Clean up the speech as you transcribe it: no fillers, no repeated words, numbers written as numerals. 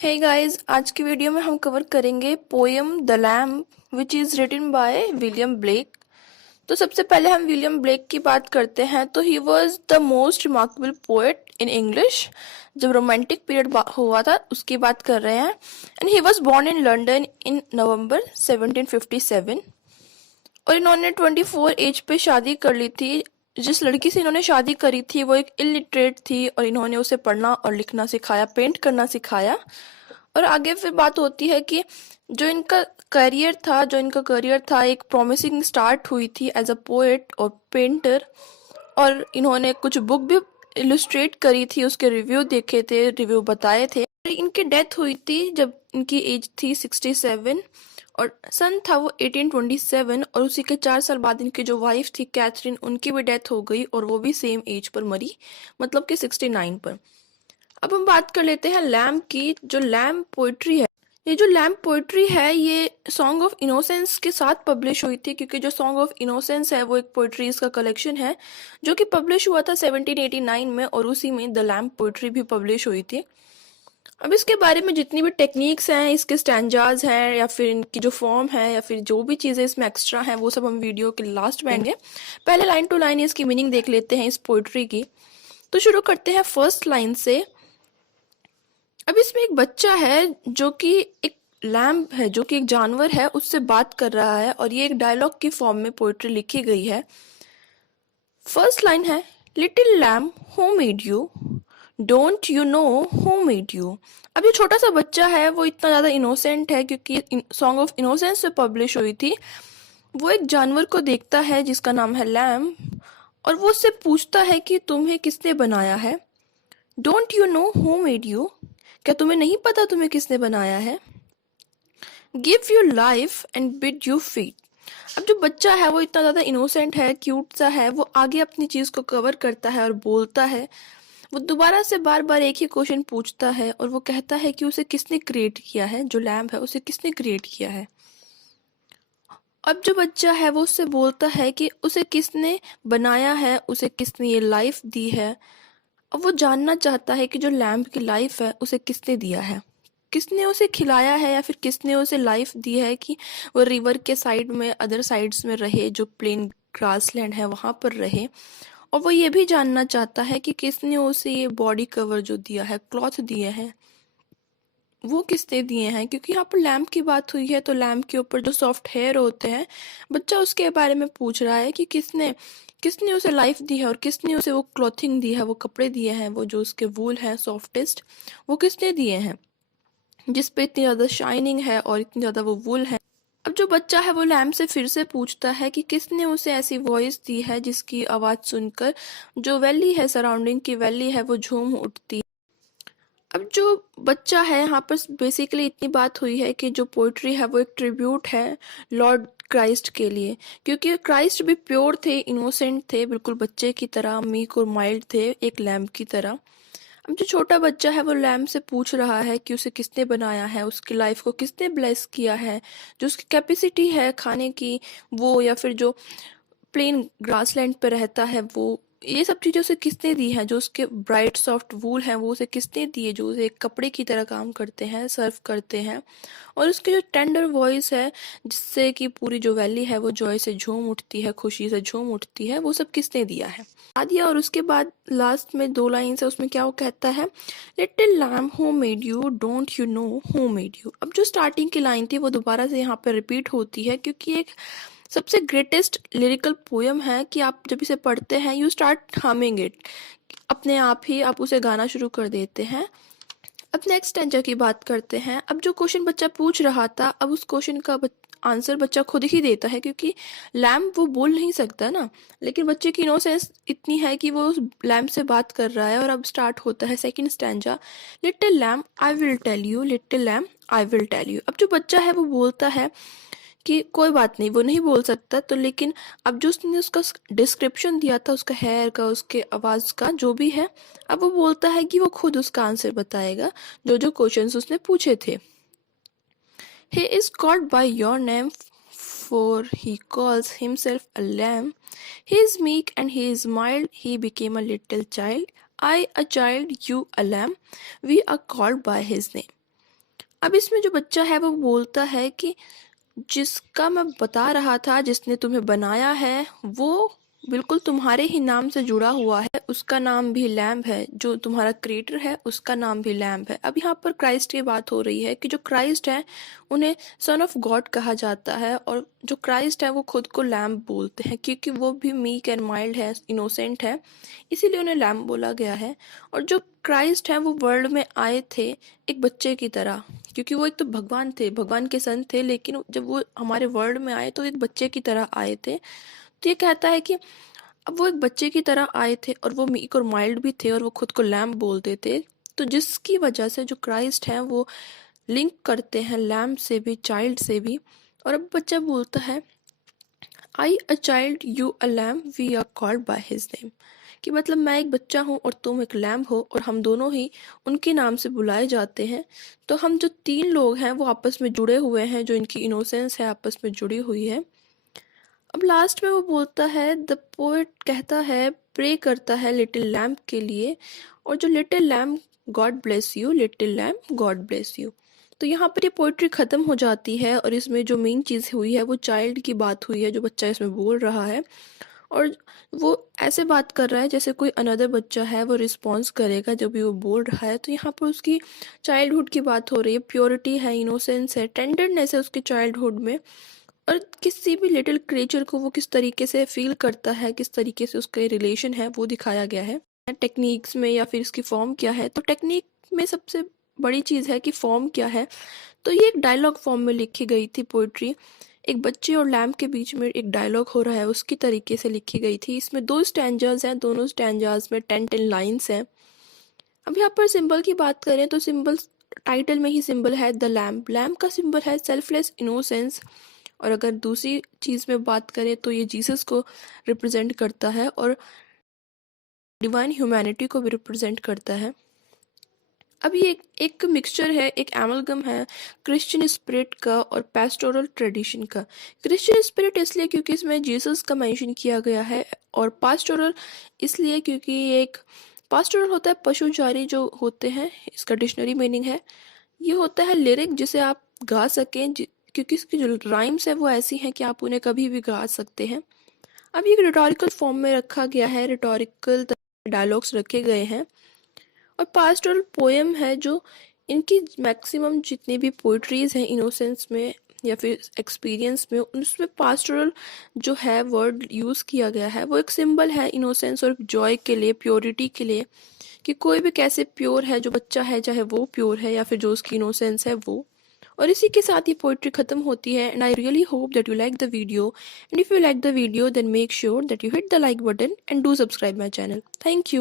Hey guys, आज की video में हम कवर करेंगे poem the lamp which is written by William Blake. तो सबसे पहले हम विलियम ब्लेक की बात करते हैं। तो he was the most remarkable poet in English. जब रोमांटिक पीरियड हुआ था उसकी बात कर रहे हैं। And he was born in London in November 1757। और इन्होंने 24 एज पे शादी कर ली थी। जिस लड़की से इन्होंने शादी करी थी वो एक इलिटरेट थी और इन्होंने उसे पढ़ना और लिखना सिखाया, पेंट करना सिखाया। और आगे फिर बात होती है कि जो इनका करियर था एक प्रॉमिसिंग स्टार्ट हुई थी एज अ पोएट और पेंटर। और इन्होंने कुछ बुक भी इलुस्ट्रेट करी थी, उसके रिव्यू देखे थे, रिव्यू बताए थे। इनकी डेथ हुई थी जब इनकी एज थी 67 और सन था वो 1827। और उसी के 4 साल बाद इनकी जो वाइफ थी कैथरीन, उनकी भी डेथ हो गई और वो भी सेम एज पर मरी, मतलब कि 69 पर। अब हम बात कर लेते हैं लैम्प की। जो लैम्प पोइट्री है, ये जो लैम्प पोइट्री है ये सॉन्ग ऑफ इनोसेंस के साथ पब्लिश हुई थी, क्योंकि जो सॉन्ग ऑफ इनोसेंस है वो एक पोइट्रीज का कलेक्शन है जो कि पब्लिश हुआ था 1789 में, और उसी में द लैम्प पोइट्री भी पब्लिश हुई थी। अब इसके बारे में जितनी भी टेक्निक्स हैं, इसके स्टैंजाज हैं या फिर इनकी जो फॉर्म है या फिर जो भी चीज़ें इसमें एक्स्ट्रा हैं, वो सब हम वीडियो के लास्ट में आएंगे। पहले लाइन टू लाइन इसकी मीनिंग देख लेते हैं इस पोइट्री की। तो शुरू करते हैं फर्स्ट लाइन से। अब इसमें एक बच्चा है जो कि एक लैम्प है, जो कि एक जानवर है, उससे बात कर रहा है और ये एक डायलॉग की फॉर्म में पोइट्री लिखी गई है। फर्स्ट लाइन है, little lamp who made you, don't you know who made you. अब ये छोटा सा बच्चा है, वो इतना ज़्यादा इनोसेंट है क्योंकि सॉन्ग ऑफ इनोसेंस से पब्लिश हुई थी। वो एक जानवर को देखता है जिसका नाम है लैम्प, और वो उससे पूछता है कि तुम्हें किसने बनाया है। Don't you know who made you, क्या तुम्हें नहीं पता तुम्हें किसने बनाया है। Give you life and bid you feet. अब जो बच्चा है वो इतना ज़्यादा इनोसेंट है, क्यूट सा है, वो आगे अपनी चीज़ को कवर करता है और बोलता है। वो दोबारा से बार बार एक ही क्वेश्चन पूछता है और वो कहता है कि उसे किसने क्रिएट किया है, जो लैम्प है उसे किसने क्रिएट किया है। अब जो बच्चा है वो उससे बोलता है कि उसे किसने बनाया है, उसे किसने ये लाइफ दी है। अब वो जानना चाहता है कि जो लैम्प की लाइफ है उसे किसने दिया है, किसने उसे खिलाया है या फिर किसने उसे लाइफ दी है कि वो रिवर के साइड में, अदर साइड्स में रहे, जो प्लेन ग्रासलैंड है वहां पर रहे। और वो ये भी जानना चाहता है कि किसने उसे ये बॉडी कवर जो दिया है, क्लॉथ दिए हैं, वो किसने दिए हैं। क्योंकि यहाँ पर लैम्प की बात हुई है तो लैम्प के ऊपर जो सॉफ्ट हेयर होते हैं, बच्चा उसके बारे में पूछ रहा है कि किसने किसने उसे लाइफ दी है और किसने उसे वो क्लॉथिंग दी है, वो कपड़े दिए हैं, वो जो उसके वूल हैं सॉफ्टेस्ट, वो किसने दिए हैं जिस पे इतनी ज़्यादा शाइनिंग है और इतनी ज़्यादा वो वूल है। अब जो बच्चा है वो लैम्प से फिर से पूछता है कि किसने उसे ऐसी वॉइस दी है जिसकी आवाज़ सुनकर जो वैली है, सराउंडिंग की वैली है, वो झूम उठती है। अब जो बच्चा है, यहाँ पर बेसिकली इतनी बात हुई है कि जो पोइट्री है वो एक ट्रिब्यूट है लॉर्ड क्राइस्ट के लिए, क्योंकि क्राइस्ट भी प्योर थे, इनोसेंट थे, बिल्कुल बच्चे की तरह मीक और माइल्ड थे, एक लैम्प की तरह। अब जो छोटा बच्चा है वो लैम्प से पूछ रहा है कि उसे किसने बनाया है, उसकी लाइफ को किसने ब्लेस किया है, जो उसकी कैपेसिटी है खाने की वो, या फिर जो प्लेन ग्रासलैंड पे रहता है वो, ये सब चीज़ें उसे किसने दी हैं, जो उसके ब्राइट सॉफ्ट वूल हैं वो उसे किसने दिए, जो उसे एक कपड़े की तरह काम करते हैं, सर्व करते हैं। और उसकी जो टेंडर वॉइस है जिससे कि पूरी जो वैली है वो जॉय से झूम उठती है, खुशी से झूम उठती है, वो सब किसने दिया है, आ दिया। और उसके बाद लास्ट में 2 लाइन है, उसमें क्या वो कहता है, little lamp who made you, don't you know who made you. अब जो स्टार्टिंग की लाइन थी वो दोबारा से यहाँ पर रिपीट होती है, क्योंकि एक सबसे ग्रेटेस्ट लिरिकल पोयम है कि आप जब इसे पढ़ते हैं यू स्टार्ट हमिंग इट, अपने आप ही आप उसे गाना शुरू कर देते हैं। अब नेक्स्ट स्टैंजा की बात करते हैं। अब जो क्वेश्चन बच्चा पूछ रहा था, अब उस क्वेश्चन का आंसर बच्चा खुद ही देता है, क्योंकि लैम्प वो बोल नहीं सकता ना, लेकिन बच्चे की इनोसेंस इतनी है कि वो उस लैम्प से बात कर रहा है। और अब स्टार्ट होता है second stanza, little lamp I will tell you, little lamp I will tell you. अब जो बच्चा है वो बोलता है कि कोई बात नहीं, वो नहीं बोल सकता, तो लेकिन अब जो उसने उसका डिस्क्रिप्शन दिया था उसका हेयर का, उसके आवाज़ का, जो भी है, अब वो बोलता है कि वो खुद उसका आंसर बताएगा जो जो क्वेश्चंस उसने पूछे थे। He is called by your name, for he calls himself a lamb. He is meek and he is mild, he became a little child. I a child, you a lamb, we are called by his name. अब इसमें जो बच्चा है वो बोलता है कि जिसका मैं बता रहा था, जिसने तुम्हें बनाया है, वो बिल्कुल तुम्हारे ही नाम से जुड़ा हुआ है, उसका नाम भी लैम्ब है, जो तुम्हारा क्रिएटर है उसका नाम भी लैम्ब है। अब यहाँ पर क्राइस्ट की बात हो रही है कि जो क्राइस्ट है उन्हें सन ऑफ गॉड कहा जाता है, और जो क्राइस्ट है वो खुद को लैम्ब बोलते हैं क्योंकि वो भी मीक एंड माइल्ड है, इनोसेंट है, इसीलिए उन्हें लैम्ब बोला गया है। और जो क्राइस्ट है वो वर्ल्ड में आए थे एक बच्चे की तरह, क्योंकि वो एक तो भगवान थे, भगवान के सन थे, लेकिन जब वो हमारे वर्ल्ड में आए तो एक बच्चे की तरह आए थे। तो ये कहता है कि अब वो एक बच्चे की तरह आए थे और वो मीक और माइल्ड भी थे और वो खुद को लैम्ब बोलते थे, तो जिसकी वजह से जो क्राइस्ट हैं वो लिंक करते हैं लैम्ब से भी, चाइल्ड से भी। और अब बच्चा बोलता है, I a child you a lamb we are called by his name, कि मतलब मैं एक बच्चा हूँ और तुम एक लैम्ब हो और हम दोनों ही उनके नाम से बुलाए जाते हैं। तो हम जो तीन लोग हैं वो आपस में जुड़े हुए हैं, जो इनकी इनोसेंस है आपस में जुड़ी हुई है। अब लास्ट में वो बोलता है, द पोएट कहता है, प्रे करता है लिटिल लैम्ब के लिए, और जो little lamb, God bless you little lamb, God bless you. तो यहाँ पर ये पोइट्री ख़त्म हो जाती है और इसमें जो मेन चीज़ हुई है वो चाइल्ड की बात हुई है, जो बच्चा इसमें बोल रहा है, और वो ऐसे बात कर रहा है जैसे कोई अनदर बच्चा है वो रिस्पॉन्स करेगा जब भी वो बोल रहा है। तो यहाँ पर उसकी चाइल्डहुड की बात हो रही है, प्योरिटी है, इनोसेंस है, टेंडरनेस है उसकी चाइल्डहुड में, और किसी भी लिटिल क्रिएचर को वो किस तरीके से फील करता है, किस तरीके से उसके रिलेशन है वो दिखाया गया है। टेक्निक्स में या फिर इसकी फॉर्म क्या है, तो टेक्निक में सबसे बड़ी चीज़ है कि फॉर्म क्या है। तो ये एक डायलॉग फॉर्म में लिखी गई थी पोइट्री, एक बच्चे और लैम्प के बीच में एक डायलॉग हो रहा है उसकी तरीके से लिखी गई थी। इसमें 2 स्टैंजास हैं, दोनों स्टैंजास में 10-10 लाइन्स हैं। अब यहाँ पर सिंबल की बात करें तो सिंबल, टाइटल में ही सिंबल है द लैम्प, लैम्प का सिंबल है सेल्फलेस इनोसेंस। और अगर दूसरी चीज़ में बात करें तो ये जीसस को रिप्रेजेंट करता है और डिवाइन ह्यूमैनिटी को भी रिप्रेजेंट करता है। अब ये एक मिक्सचर है, एक एमलगम है क्रिश्चियन स्पिरिट का और पेस्टोरल ट्रेडिशन का। क्रिश्चियन स्पिरिट इसलिए क्योंकि इसमें जीसस का मेंशन किया गया है, और पास्टोरल इसलिए क्योंकि ये एक पास्टोरल होता है पशुचारी जो होते हैं, इसका डिक्शनरी मीनिंग है। ये होता है लिरिक जिसे आप गा सकें, क्योंकि इसकी जो राइम्स है वो ऐसी हैं कि आप उन्हें कभी भी गा सकते हैं। अब ये रिटोरिकल फॉर्म में रखा गया है, रिटोरिकल डायलॉग्स रखे गए हैं, और पास्टोरल पोएम है जो इनकी मैक्सिमम जितनी भी पोइट्रीज हैं इनोसेंस में या फिर एक्सपीरियंस में, उसमें पास्टोरल जो है वर्ड यूज़ किया गया है वो एक सिंबल है इनोसेंस और जॉय के लिए, प्योरिटी के लिए, कि कोई भी कैसे प्योर है, जो बच्चा है चाहे वो प्योर है या फिर जो उसकी इनोसेंस है वो। और इसी के साथ ये पोइट्री खत्म होती है। And I really hope that you like the video, and if you like the video then make sure that you hit the like button and do subscribe my channel. Thank you.